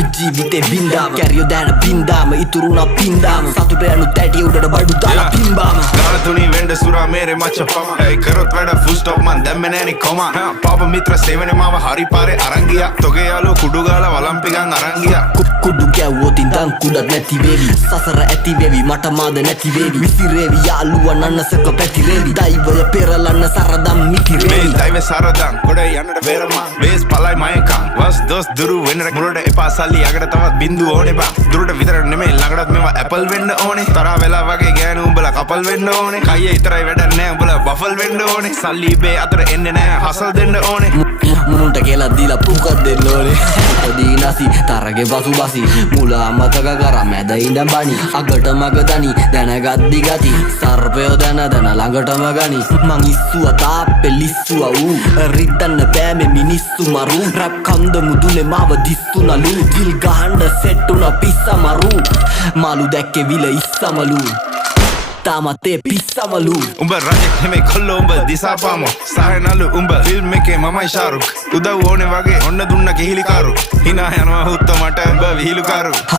අපි ජීවිතේ බින්දාම කැරියෝ දැන බින්දාම ඉතුරුනා පින්දාම සතුට යනු තැටි උඩට බඩු දාලා පිම්බාම ගාන තුනී වෙන්ඩ සුරා මේරේ මච්ච පම ඇයි කරොත් වැඩ ෆුල් ස්ටොප් මන් දැම්මේ නෑනේ කොමා පාප මිත්‍ර සේවනේ මාව හරි පාරේ අරන් ගියා තොගේ යාළුවෝ කුඩු ගාලා වලම්පිකන් අරන් ගියා කුඩු ගැව්වොත් ඉඳන් කුඩක් නැති වේවි සසර ඇති වේවි මට මාද නැති වේවි විසිරේවි යාළුවා නන්නසක පැතිරේවි දෛවය පෙරලන්න සරදම් මිතිරේවි දෛවය සරදම් ගොඩ යන්නට වේරමා වේස් පලයි මයකා වස් දොස් දුරු වෙන්න මුලට එපා සල්ලි යකට තවත් බින්දු ඕනේ බා දුරට විතර නෙමෙයි ළඟටත් මේවා ඇපල් වෙන්න ඕනේ තරහ වෙලා වගේ ගෑනු උඹලා කපල් වෙන්න ඕනේ කයියේ ඉතරයි වැඩක් නෑ උඹලා බෆල් වෙන්න ඕනේ සල්ලි බේ අතර එන්නේ නෑ හසල් දෙන්න ඕනේ මුන්ට කියලා දීලා පුකක් දෙන්න ඕනේ උපදී නැසි තරගේ පසු බසි මුලා මතක කරා මැද ඉඳන් බණි අගට මග දනි දැනගද්දි ගති සර්පයෝ දැන ළඟටම ගනි මං ඉස්සුවා තාප්පේ ලිස්සුවා ඌ රිද්දන්න බෑ මේ මිනිස්සු මරු රැප් කන්ද මුදුනේ මාව දිස්සුනලු දිල් ගහන්න සෙට් උනා පිස්සමරු මාළු දැක්කේ විල ඉස්සමලු තාමතේ පිස්සමලු උඹ රජෙක් නෙමෙයි කොල්ලෝ උඹ දිසාපාමෝ සාහනලු උඹ ෆිල්ම් එකේ මමයි ෂාරුක් උදව් ඕනේ වගේ ඔන්න දුන්න කිහිලිකාරු hina යනවා හුත්ත මට උඹ විහිළුකාරු